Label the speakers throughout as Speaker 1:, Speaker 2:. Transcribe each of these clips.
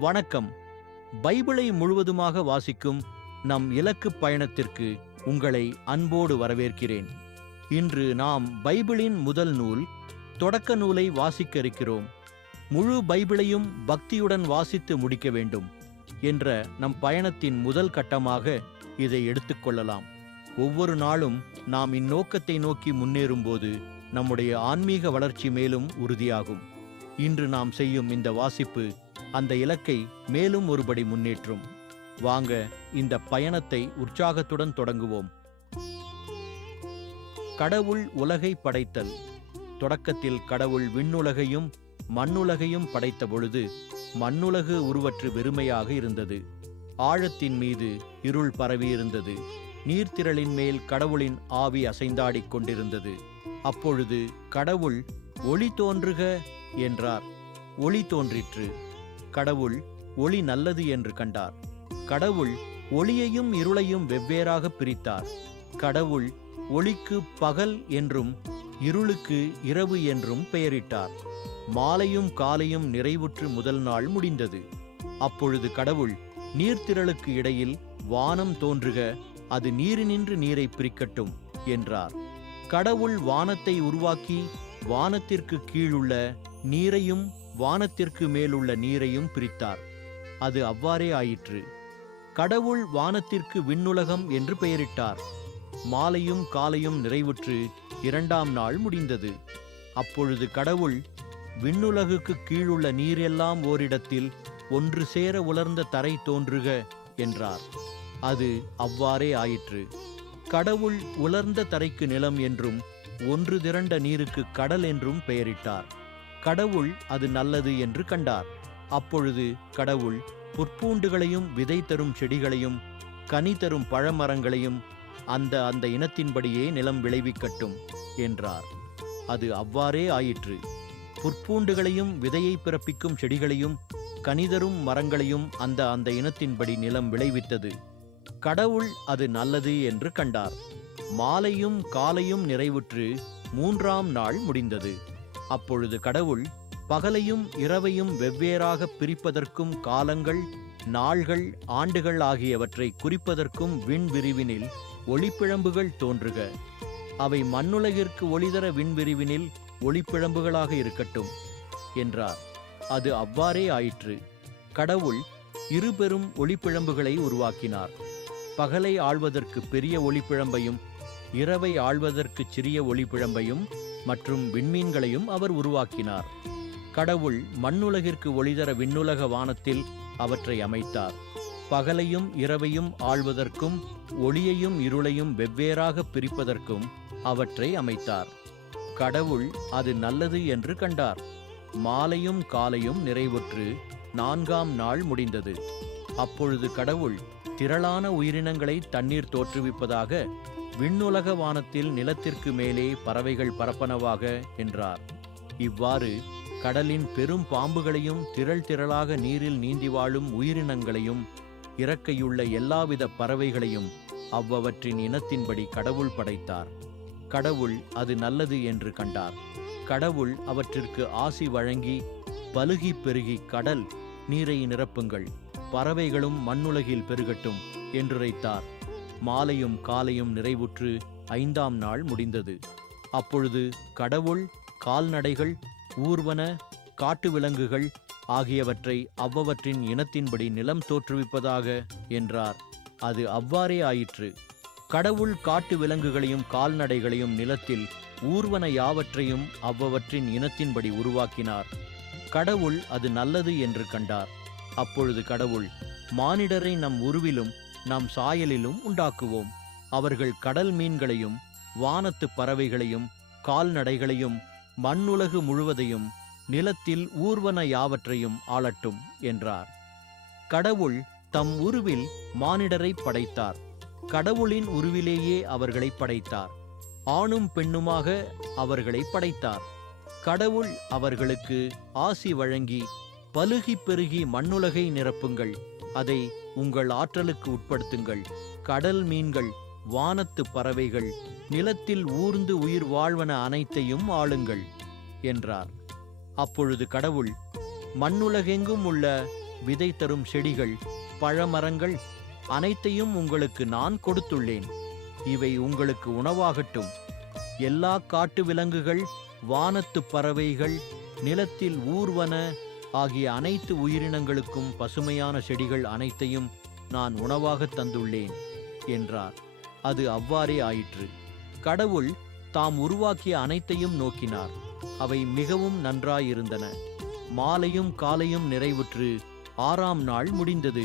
Speaker 1: வணக்கம். பைபிளை முழுவதுமாக வாசிக்கும் நம் இலக்குப் பயணத்திற்கு உங்களை அன்போடு வரவேற்கிறேன். இன்று நாம் பைபிளின் முதல் நூல் தொடக்க நூலை வாசிக்க இருக்கிறோம் முழு பைபிளையும் பக்தியுடன் வாசித்து முடிக்க வேண்டும் என்ற நம் பயணத்தின் முதல் கட்டமாக இதை எடுத்துக்கொள்ளலாம் ஒவ்வொரு நாளும் நாம் இந்நோக்கத்தை நோக்கி முன்னேறும்போது நம்முடைய ஆன்மீக வளர்ச்சி மேலும் உறுதியாகும். இன்று நாம் செய்யும் இந்த வாசிப்பு அந்த இலக்கை மேலும் ஒருபடி முன்னேற்றும். வாங்க இந்த பயணத்தை உற்சாகத்துடன் தொடங்குவோம். கடவுள் உலகை படைத்தல். தொடக்கத்தில் கடவுள் விண்ணுலகையும் மண்ணுலகையும் படைத்த பொழுது மண்ணுலகு உருவற்று வெறுமையாக இருந்தது. ஆழத்தின் மீது இருள் பரவியிருந்தது நீர்த்திரளின் மேல் கடவுளின் ஆவி அசைந்தாடிக் கொண்டிருந்தது. அப்பொழுது கடவுள் ஒளி தோன்றுக என்றார். ஒளி தோன்றிற்று. கடவுள் ஒளி நல்லது என்று கண்டார். கடவுள் ஒளியையும் இருளையும் வெவ்வேறாக பிரித்தார். கடவுள் ஒளிக்கு பகல் என்றும் இருளுக்கு இரவு என்றும் பெயரிட்டார். மாலையும் காலையும் நிறைவுற்று முதல் நாள் முடிந்தது. அப்பொழுது கடவுள் நீர்த்திரளுக்கு இடையில் வானம் தோன்றுக அது நீரினின்று நீரை பிரிக்கட்டும் என்றார். கடவுள் வானத்தை உருவாக்கி வானத்திற்கு கீழுள்ள நீரையும் வானத்திற்கு மேலுள்ள நீரையும் பிரித்தார். அது அவ்வாறே ஆயிற்று. கடவுள் வானத்திற்கு விண்ணுலகம் என்று பெயரிட்டார். மாலையும் காலையும் நிறைவுற்று இரண்டாம் நாள் முடிந்தது. அப்பொழுது கடவுள் விண்ணுலகுக்கு கீழுள்ள நீரெல்லாம் ஓரிடத்தில் ஒன்று சேர உலர்ந்த தரை தோன்றுக என்றார். அது அவ்வாறே ஆயிற்று. கடவுள் உலர்ந்த தரைக்கு நிலம் என்றும் ஒன்று திரண்ட நீருக்கு கடல் என்றும் பெயரிட்டார். கடவுள் அது நல்லது என்று கண்டார். அப்பொழுது கடவுள் புற்பூண்டுகளையும் விதை தரும் செடிகளையும் கனி தரும் பழமரங்களையும் அந்த அந்த இனத்தின்படியே நிலம் விளைவிக்கட்டும் என்றார். அது அவ்வாறே ஆயிற்று. புற்பூண்டுகளையும் விதையை பிறப்பிக்கும் செடிகளையும் கனிதரும் மரங்களையும் அந்த அந்த இனத்தின்படி நிலம் விளைவித்தது. கடவுள் அது நல்லது என்று கண்டார். மாலையும் காலையும் நிறைவுற்று மூன்றாம் நாள் முடிந்தது. அப்பொழுது கடவுள் பகலையும் இரவையும் வெவ்வேறாக பிரிப்பதற்கும் காலங்கள் நாள்கள் ஆண்டுகள் ஆகியவற்றை குறிப்பதற்கும் விண்விரிவினில் ஒளிப்பிழம்புகள் தோன்றுக. அவை மண்ணுலகிற்கு ஒளிதர விண்விரிவினில் ஒளிப்பிழம்புகளாக இருக்கட்டும் என்றார். அது அவ்வாறே ஆயிற்று. கடவுள் இருபெரும் ஒளிப்பிழம்புகளை உருவாக்கினார். பகலை ஆள்வதற்கு பெரிய ஒளிப்பிழம்பையும் இரவை ஆள்வதற்கு சிறிய ஒளிப்பிழம்பையும் மற்றும் விண்மீன்களையும் அவர் உருவாக்கினார். கடவுள் மண்ணுலகிற்கு ஒளிதர விண்ணுலக வானத்தில் அவற்றை அமைத்தார். பகலையும் இரவையும் ஆள்வதற்கும் ஒளியையும் இருளையும் வெவ்வேறாக பிரிப்பதற்கும் அவற்றை அமைத்தார். கடவுள் அது நல்லது என்று கண்டார். மாலையும் காலையும் நிறைவுற்று நான்காம் நாள் முடிந்தது. அப்பொழுது கடவுள் திரளான உயிரினங்களை தண்ணீர் தோற்றுவிப்பதாக விண்ணுலக வானத்தில் நிலத்திற்கு மேலே பறவைகள் பரப்பனவாக என்றார். இவ்வாறு கடலின் பெரும் பாம்புகளையும் திரள் திரளாக நீரில் நீந்தி வாழும் உயிரினங்களையும் இறக்கையுள்ள எல்லாவித பறவைகளையும் அவ்வவற்றின் இனத்தின்படி கடவுள் படைத்தார். கடவுள் அது நல்லது என்று கண்டார். கடவுள் அவற்றிற்கு ஆசி வழங்கி பலுகி பெருகி கடல் நீரை நிரப்புங்கள் பறவைகளும் மண்ணுலகில் பெருகட்டும் என்றுரைத்தார் மாலையும் காலையும் நிறைவுற்று ஐந்தாம் நாள் முடிந்தது. அப்பொழுது கடவுள் கால்நடைகள் ஊர்வன காட்டு விலங்குகள் ஆகியவற்றை அவ்வவற்றின் இனத்தின்படி நிலம் தோற்றுவிப்பதாக என்றார். அது அவ்வாறே ஆயிற்று. கடவுள் காட்டு விலங்குகளையும் கால்நடைகளையும் நிலத்தில் ஊர்வன யாவற்றையும் அவ்வவற்றின் இனத்தின்படி உருவாக்கினார். கடவுள் அது நல்லது என்று கண்டார். அப்பொழுது கடவுள் மானிடரை நம் உருவிலும் நம் சாயலிலும் உண்டாக்குவோம். அவர்கள் கடல் மீன்களையும் வானத்து பறவைகளையும் கால்நடைகளையும் மண்ணுலகு முழுவதையும் நிலத்தில் ஊர்வன யாவற்றையும் ஆளட்டும் என்றார். கடவுள் தம் உருவில் மானிடரை படைத்தார். கடவுளின் உருவிலேயே அவர்களை படைத்தார். ஆணும் பெண்ணுமாக அவர்களை படைத்தார். கடவுள் அவர்களுக்கு ஆசி வழங்கி பலுகி பெருகி மண்ணுலகை நிரப்புங்கள். அதை உங்கள் ஆற்றலுக்கு உட்படுத்துங்கள். கடல் மீன்கள் வானத்து பறவைகள் நிலத்தில் ஊர்ந்து உயிர் வாழ்வன அனைத்தையும் ஆளுங்கள் என்றார். அப்பொழுது கடவுள் மண்ணுலகெங்கும் உள்ள விதை தரும் செடிகள் பழமரங்கள் அனைத்தையும் உங்களுக்கு நான் கொடுத்துள்ளேன். இவை உங்களுக்கு உணவாகட்டும். எல்லா காட்டு விலங்குகள் வானத்து பறவைகள் நிலத்தில் ஊர்வன ஆகிய அனைத்து உயிரினங்களுக்கும் பசுமையான செடிகள் அனைத்தையும் நான் உணவாகத் தந்துள்ளேன் என்றார். அது அவ்வாறே ஆயிற்று. கடவுள் தாம் உருவாக்கிய அனைத்தையும் நோக்கினார். அவை மிகவும் நன்றாயிருந்தன. மாலையும் காலையும் நிறைவுற்று ஆறாம் நாள் முடிந்தது.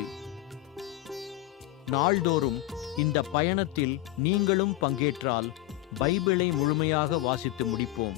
Speaker 1: நாள்தோறும் இந்த பயணத்தில் நீங்களும் பங்கேற்றால் பைபிளை முழுமையாக வாசித்து முடிப்போம்.